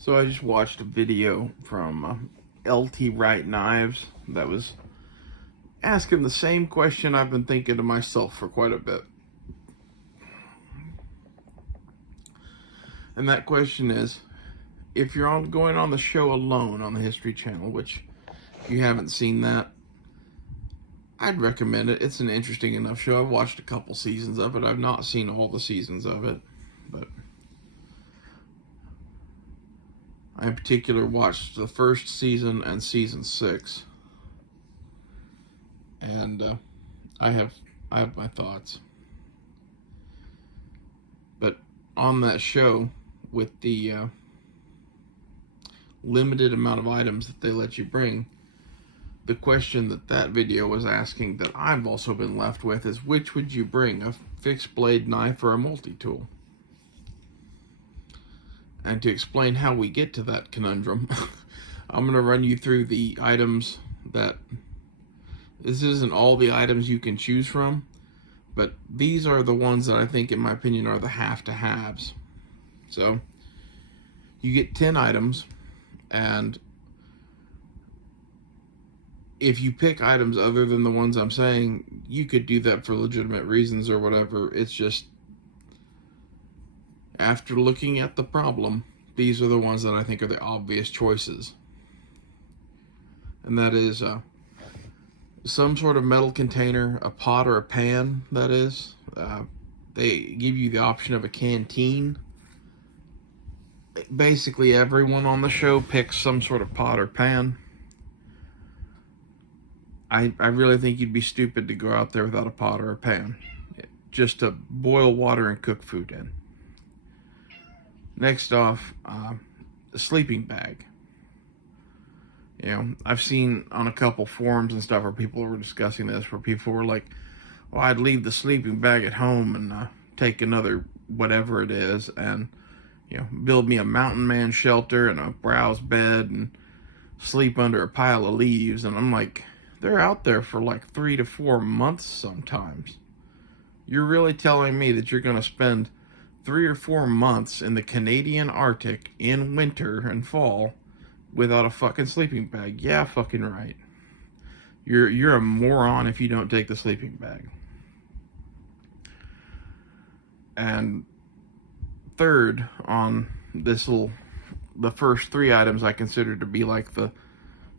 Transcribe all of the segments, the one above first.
So I just watched a video from LT Wright Knives that was asking the same question I've been thinking to myself for quite a bit. And that question is, if you're going on the show alone on the History Channel, which if you haven't seen that, I'd recommend it. It's an interesting enough show. I've watched a couple seasons of it. I've not seen all the seasons of it, but I in particular watched the first season and season 6, and I have my thoughts. But on that show, with the limited amount of items that they let you bring, the question that video was asking that I've also been left with is, which would you bring, a fixed blade knife or a multi-tool? And to explain how we get to that conundrum, I'm going to run you through the items that, this isn't all the items you can choose from, but these are the ones that I think, in my opinion, are the have-to-haves. So, you get 10 items, and if you pick items other than the ones I'm saying, you could do that for legitimate reasons or whatever. It's just, after looking at the problem, these are the ones that I think are the obvious choices. And that is some sort of metal container, a pot or a pan, that is. They give you the option of a canteen. Basically, everyone on the show picks some sort of pot or pan. I really think you'd be stupid to go out there without a pot or a pan, just to boil water and cook food in. Next off, the sleeping bag. You know, I've seen on a couple forums and stuff where people were discussing this, where people were like, well, I'd leave the sleeping bag at home and take another whatever it is and, you know, build me a mountain man shelter and a browse bed and sleep under a pile of leaves. And I'm like, they're out there for like 3 to 4 months sometimes. You're really telling me that you're going to spend 3 or 4 months in the Canadian Arctic in winter and fall without a fucking sleeping bag? Yeah, fucking right. You're a moron if you don't take the sleeping bag. And third on this the first 3 items I consider to be like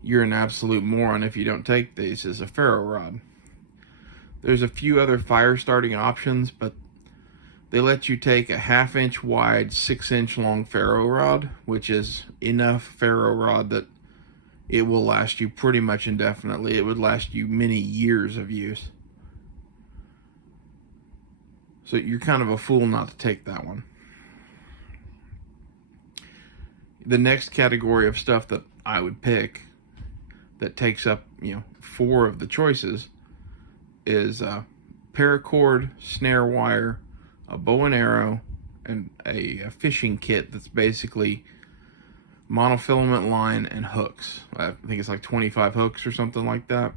you're an absolute moron if you don't take these, is a ferro rod. There's a few other fire starting options, but they let you take a 1/2 inch wide, 6 inch long ferro rod, which is enough ferro rod that it will last you pretty much indefinitely. It would last you many years of use. So you're kind of a fool not to take that one. The next category of stuff that I would pick that takes up, 4 of the choices is paracord, snare wire, a bow and arrow, and a fishing kit that's basically monofilament line and hooks. I think it's like 25 hooks or something like that.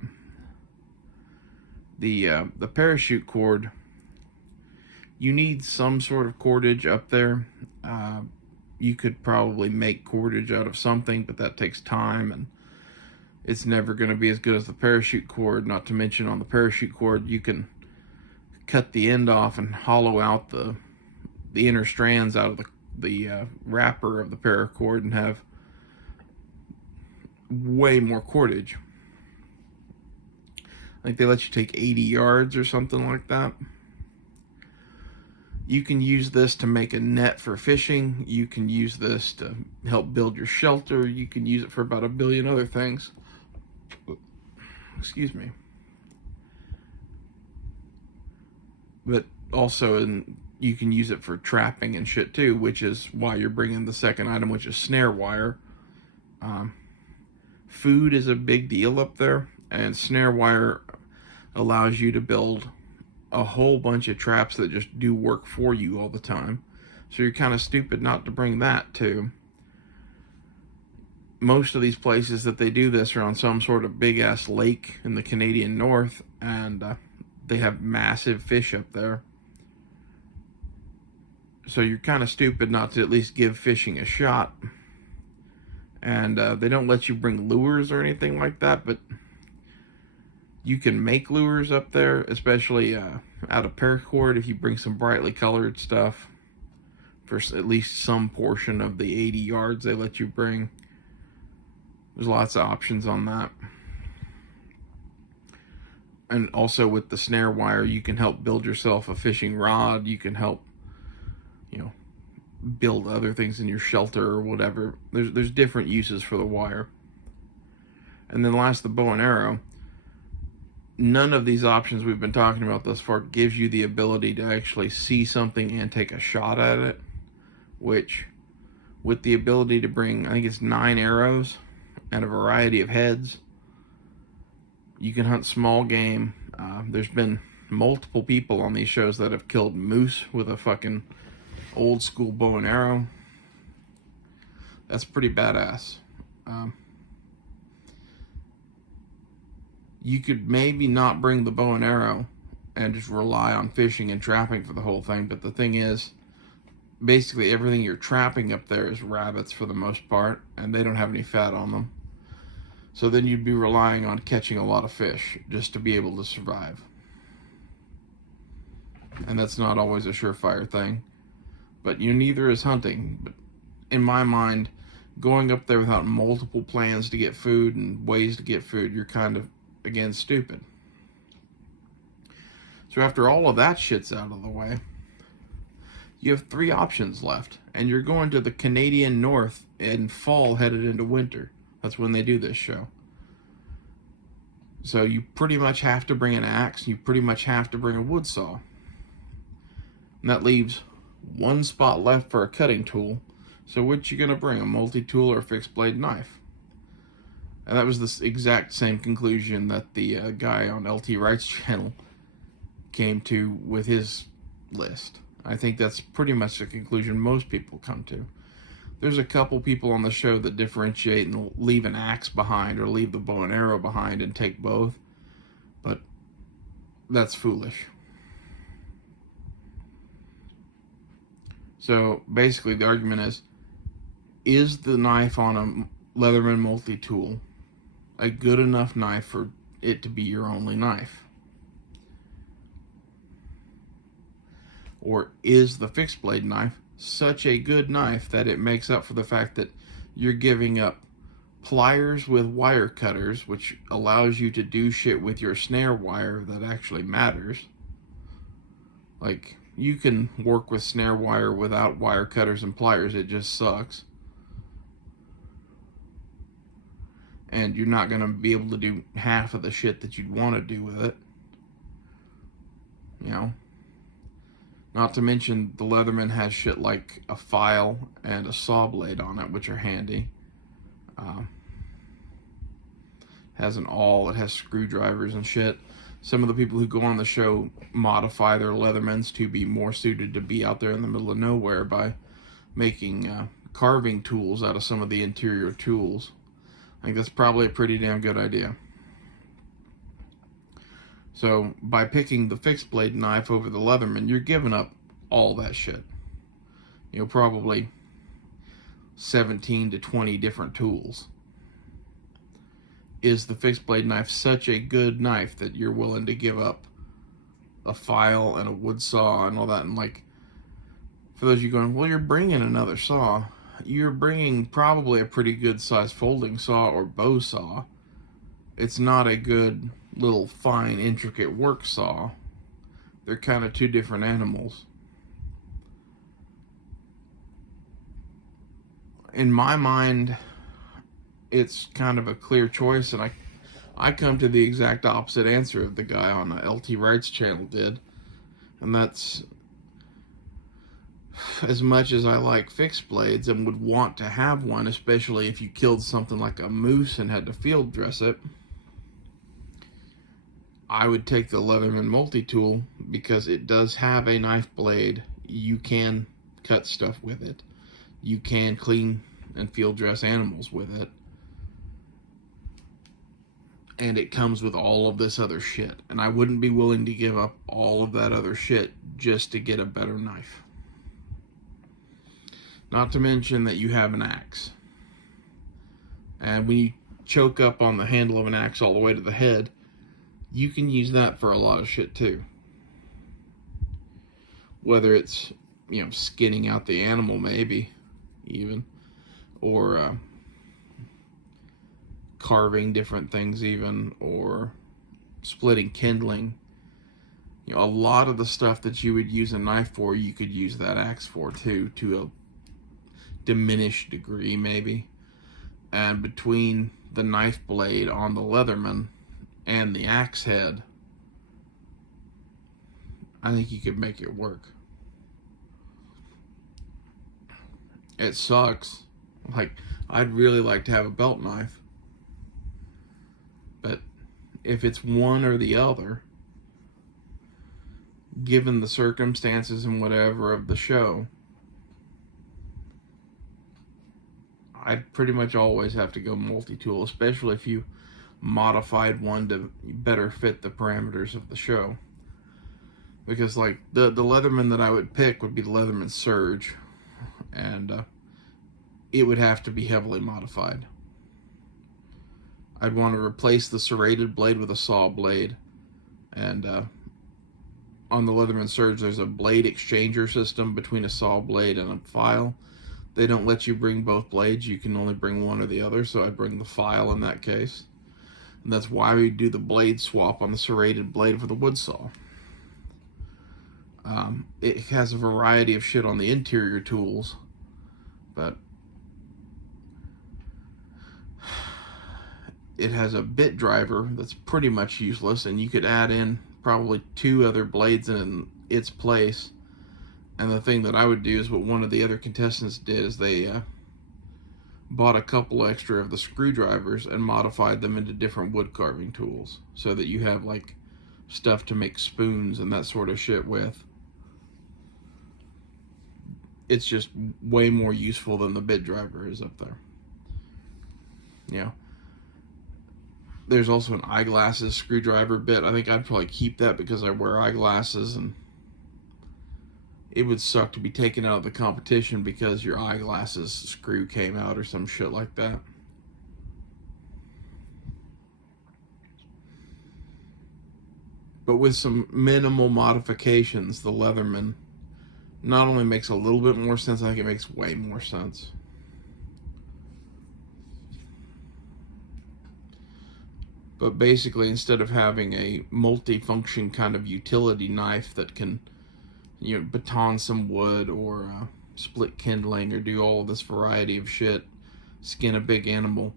The parachute cord, you need some sort of cordage up there. You could probably make cordage out of something, but that takes time, and it's never going to be as good as the parachute cord. Not to mention, on the parachute cord, you can cut the end off and hollow out the inner strands out of the wrapper of the paracord and have way more cordage. I think they let you take 80 yards or something like that. You can use this to make a net for fishing. You can use this to help build your shelter. You can use it for about 1 billion other things. Excuse me. But also, you can use it for trapping and shit too, which is why you're bringing the second item, which is snare wire. Food is a big deal up there, and snare wire allows you to build a whole bunch of traps that just do work for you all the time. So you're kind of stupid not to bring that too. Most of these places that they do this are on some sort of big ass lake in the Canadian North, and they have massive fish up there. So you're kind of stupid not to at least give fishing a shot. And they don't let you bring lures or anything like that, but you can make lures up there, especially out of paracord if you bring some brightly colored stuff for at least some portion of the 80 yards they let you bring. There's lots of options on that. And also with the snare wire, you can help build yourself a fishing rod. You can help, build other things in your shelter or whatever. There's different uses for the wire. And then last, the bow and arrow. None of these options we've been talking about thus far gives you the ability to actually see something and take a shot at it, which, with the ability to bring, I think it's 9 arrows and a variety of heads, you can hunt small game. There's been multiple people on these shows that have killed moose with a fucking old school bow and arrow. That's pretty badass. You could maybe not bring the bow and arrow and just rely on fishing and trapping for the whole thing, but the thing is, basically everything you're trapping up there is rabbits for the most part, and they don't have any fat on them. So then you'd be relying on catching a lot of fish just to be able to survive. And that's not always a surefire thing. But neither is hunting. But in my mind, going up there without multiple plans to get food and ways to get food, you're kind of, again, stupid. So after all of that shit's out of the way, you have 3 options left. And you're going to the Canadian North in fall headed into winter. That's when they do this show. So you pretty much have to bring an axe. You pretty much have to bring a wood saw. And that leaves 1 spot left for a cutting tool. So what you gonna bring? A multi-tool or a fixed blade knife? And that was the exact same conclusion that the guy on LT Wright's channel came to with his list. I think that's pretty much the conclusion most people come to. There's a couple people on the show that differentiate and leave an axe behind or leave the bow and arrow behind and take both. But that's foolish. So basically the argument is the knife on a Leatherman multi-tool a good enough knife for it to be your only knife? Or is the fixed blade knife such a good knife that it makes up for the fact that you're giving up pliers with wire cutters, which allows you to do shit with your snare wire that actually matters? Like, you can work with snare wire without wire cutters and pliers, it just sucks. And you're not going to be able to do half of the shit that you'd want to do with it. Not to mention, the Leatherman has shit like a file and a saw blade on it, which are handy. Has an awl, it has screwdrivers and shit. Some of the people who go on the show modify their Leathermans to be more suited to be out there in the middle of nowhere by making carving tools out of some of the interior tools. I think that's probably a pretty damn good idea. So by picking the fixed blade knife over the Leatherman, you're giving up all that shit. Probably 17 to 20 different tools. Is the fixed blade knife such a good knife that you're willing to give up a file and a wood saw and all that? And like, for those of you going, well, you're bringing another saw. You're bringing probably a pretty good size folding saw or bow saw. It's not a good little fine intricate work saw. They're kind of 2 different animals. In my mind, it's kind of a clear choice, and I come to the exact opposite answer of the guy on the LT Wright's channel did. And that's, as much as I like fixed blades and would want to have one, especially if you killed something like a moose and had to field dress it, I would take the Leatherman multi-tool because it does have a knife blade. You can cut stuff with it. You can clean and field dress animals with it. And it comes with all of this other shit. And I wouldn't be willing to give up all of that other shit just to get a better knife. Not to mention that you have an axe. And when you choke up on the handle of an axe all the way to the head, you can use that for a lot of shit too. Whether it's, skinning out the animal, maybe, even, or carving different things, even, or splitting kindling. A lot of the stuff that you would use a knife for, you could use that axe for too, to a diminished degree, maybe. And between the knife blade on the Leatherman and the axe head, I think you could make it work. It sucks. Like, I'd really like to have a belt knife. But if it's one or the other, given the circumstances and whatever of the show, I'd pretty much always have to go multi-tool, especially if you modified one to better fit the parameters of the show. Because, like, the Leatherman that I would pick would be the Leatherman Surge, and it would have to be heavily modified. I'd want to replace the serrated blade with a saw blade, and on the Leatherman Surge, there's a blade exchanger system between a saw blade and a file. They don't let you bring both blades. You can only bring one or the other, so I bring the file in that case. And that's why we do the blade swap on the serrated blade for the wood saw. It has a variety of shit on the interior tools, but it has a bit driver that's pretty much useless, and you could add in probably 2 other blades in its place. And the thing that I would do is what one of the other contestants did is they bought a couple extra of the screwdrivers and modified them into different wood carving tools, so that you have like stuff to make spoons and that sort of shit with. It's just way more useful than the bit driver is up there. There's also an eyeglasses screwdriver bit. I think I'd probably keep that because I wear eyeglasses, and it would suck to be taken out of the competition because your eyeglasses screw came out or some shit like that. But with some minimal modifications, the Leatherman not only makes a little bit more sense, I think it makes way more sense. But basically, instead of having a multi-function kind of utility knife that can, baton some wood or split kindling or do all this variety of shit, skin a big animal,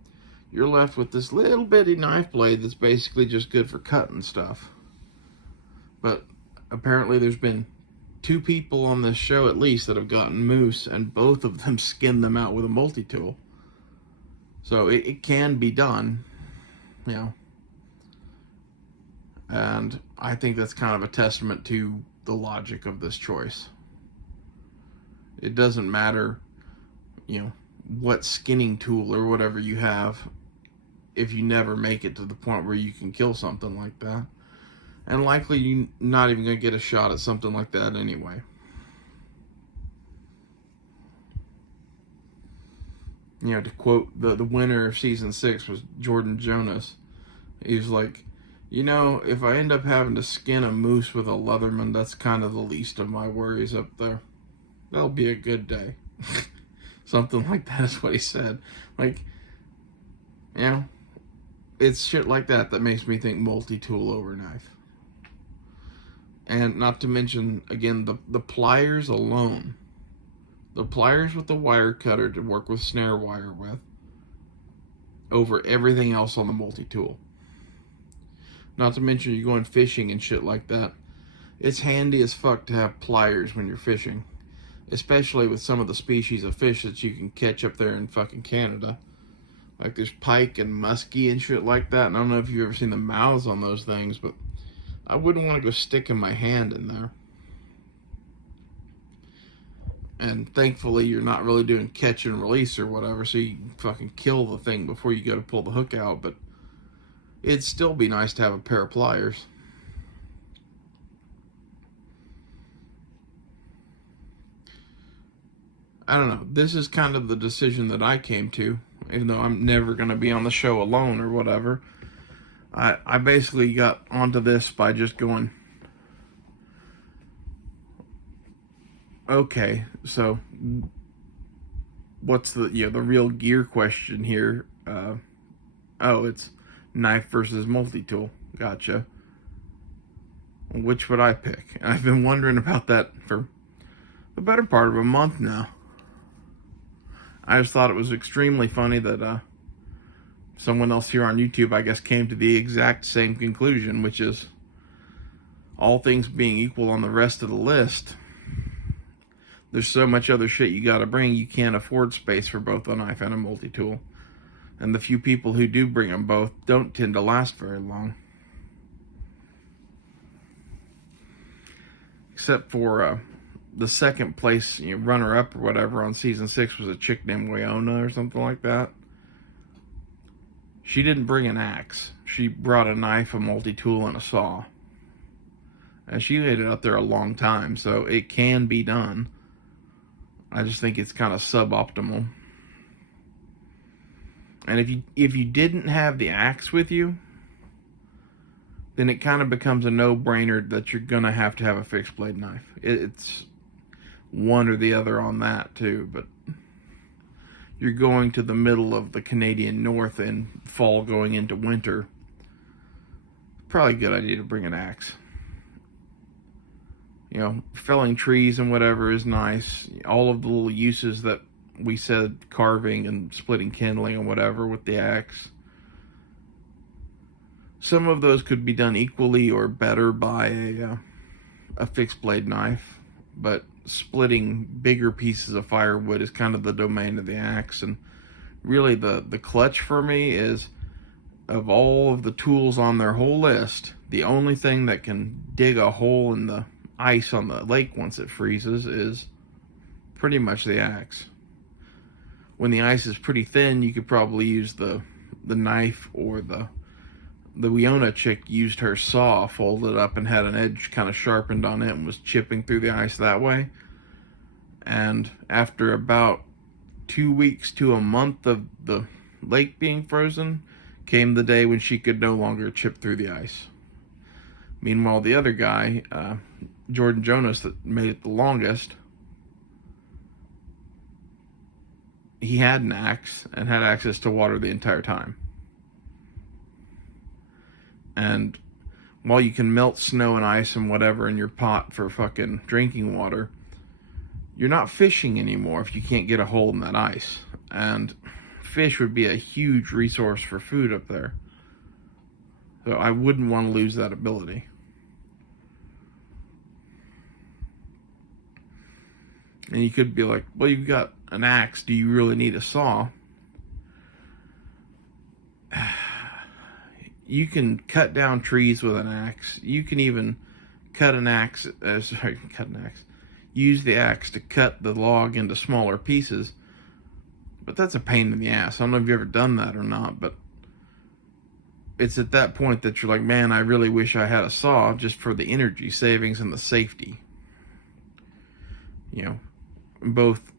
you're left with this little bitty knife blade that's basically just good for cutting stuff. But apparently there's been 2 people on this show at least that have gotten moose, and both of them skinned them out with a multi-tool. So it can be done, And I think that's kind of a testament to the logic of this choice. It doesn't matter, what skinning tool or whatever you have, if you never make it to the point where you can kill something like that. And likely you're not even going to get a shot at something like that anyway. To quote the winner of season 6 was Jordan Jonas. He was like, if I end up having to skin a moose with a Leatherman, that's kind of the least of my worries up there. That'll be a good day. Something like that is what he said. Like, it's shit like that that makes me think multi-tool over knife. And not to mention, again, the pliers alone. The pliers with the wire cutter to work with snare wire with, over everything else on the multi-tool. Not to mention you're going fishing and shit like that. It's handy as fuck to have pliers when you're fishing. Especially with some of the species of fish that you can catch up there in fucking Canada. Like there's pike and muskie and shit like that. And I don't know if you've ever seen the mouths on those things, but I wouldn't want to go sticking my hand in there. And thankfully you're not really doing catch and release or whatever, so you can fucking kill the thing before you go to pull the hook out. But it'd still be nice to have a pair of pliers. I don't know. This is kind of the decision that I came to. even though I'm never going to be on the show alone or whatever. I basically got onto this by just going, okay, so what's the the real gear question here? Oh, it's knife versus multi-tool. Gotcha. Which would I pick? And I've been wondering about that for the better part of a month now. I just thought it was extremely funny that someone else here on YouTube, I guess, came to the exact same conclusion, which is, all things being equal on the rest of the list, there's so much other shit you gotta bring, you can't afford space for both a knife and a multi-tool. And the few people who do bring them both don't tend to last very long. Except for the second place runner-up or whatever on season 6 was a chick named Wyona or something like that. She didn't bring an axe. She brought a knife, a multi-tool, and a saw. And she made it up there a long time, so it can be done. I just think it's kind of suboptimal. And if you didn't have the axe with you, then it kind of becomes a no-brainer that you're going to have a fixed blade knife. It's one or the other on that too, but you're going to the middle of the Canadian North in fall going into winter. Probably a good idea to bring an axe. Felling trees and whatever is nice. All of the little uses that we said, carving and splitting kindling and whatever with the axe. Some of those could be done equally or better by a fixed blade knife, but splitting bigger pieces of firewood is kind of the domain of the axe. And really the clutch for me is, of all of the tools on their whole list, the only thing that can dig a hole in the ice on the lake once it freezes is pretty much the axe. When the ice is pretty thin, you could probably use the knife, or the Wyona chick used her saw, folded up and had an edge kind of sharpened on it and was chipping through the ice that way. And after about 2 weeks to a month of the lake being frozen, came the day when she could no longer chip through the ice. Meanwhile, the other guy, Jordan Jonas, that made it the longest, he had an axe and had access to water the entire time. And while you can melt snow and ice and whatever in your pot for fucking drinking water, you're not fishing anymore if you can't get a hole in that ice. And fish would be a huge resource for food up there. So I wouldn't want to lose that ability. And you could be like, well, you've got an axe, do you really need a saw? You can cut down trees with an axe. You can even cut an axe, use the axe to cut the log into smaller pieces. But that's a pain in the ass. I don't know if you've ever done that or not, but it's at that point that you're like, man, I really wish I had a saw, just for the energy savings and the safety. Both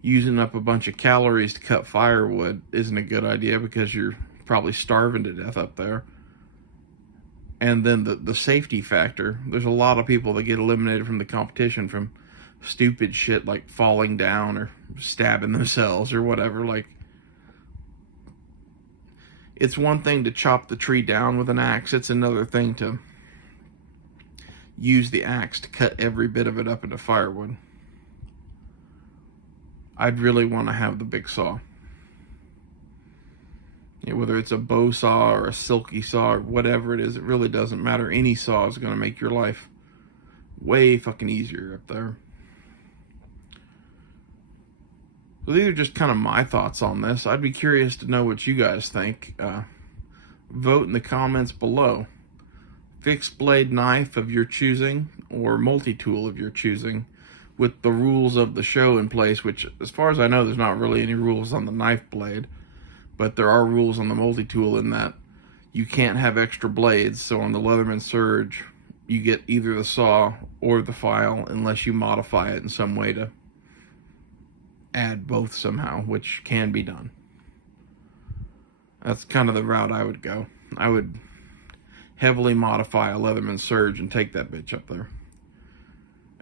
using up a bunch of calories to cut firewood isn't a good idea because you're probably starving to death up there. And then the safety factor, there's a lot of people that get eliminated from the competition from stupid shit like falling down or stabbing themselves or whatever. Like, it's one thing to chop the tree down with an axe, it's another thing to use the axe to cut every bit of it up into firewood. I'd really want to have the big saw. Whether it's a bow saw or a silky saw or whatever it is, it really doesn't matter. Any saw is going to make your life way fucking easier up there. So these are just kind of my thoughts on this. I'd be curious to know what you guys think. Vote in the comments below. Fixed blade knife of your choosing or multi-tool of your choosing, with the rules of the show in place, which, as far as I know, there's not really any rules on the knife blade. But there are rules on the multi-tool in that you can't have extra blades. So on the Leatherman Surge, you get either the saw or the file unless you modify it in some way to add both somehow, which can be done. That's kind of the route I would go. I would heavily modify a Leatherman Surge and take that bitch up there.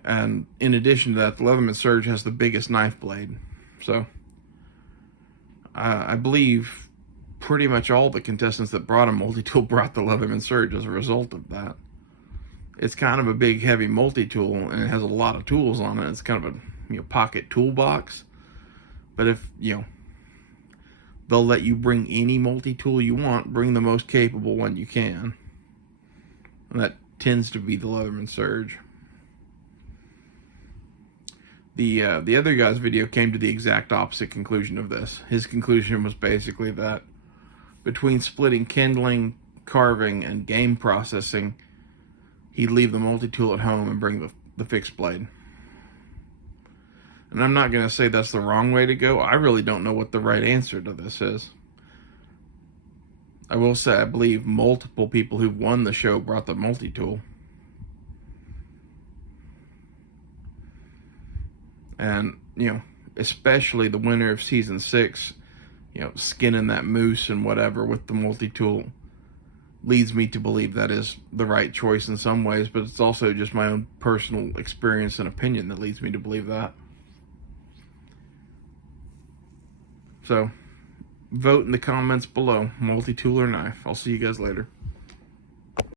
And in addition to that, the Leatherman Surge has the biggest knife blade. So I believe pretty much all the contestants that brought a multi-tool brought the Leatherman Surge as a result of that. It's kind of a big, heavy multi-tool, and it has a lot of tools on it. It's kind of a pocket toolbox. But if they'll let you bring any multi-tool you want, bring the most capable one you can. And that tends to be the Leatherman Surge. The other guy's video came to the exact opposite conclusion of this. His conclusion was basically that between splitting kindling, carving, and game processing, he'd leave the multi-tool at home and bring the fixed blade. And I'm not going to say that's the wrong way to go. I really don't know what the right answer to this is. I will say I believe multiple people who've won the show brought the multi-tool. And, especially the winner of season 6, skinning that moose and whatever with the multi-tool leads me to believe that is the right choice in some ways, but it's also just my own personal experience and opinion that leads me to believe that. So, vote in the comments below, multi-tool or knife. I'll see you guys later.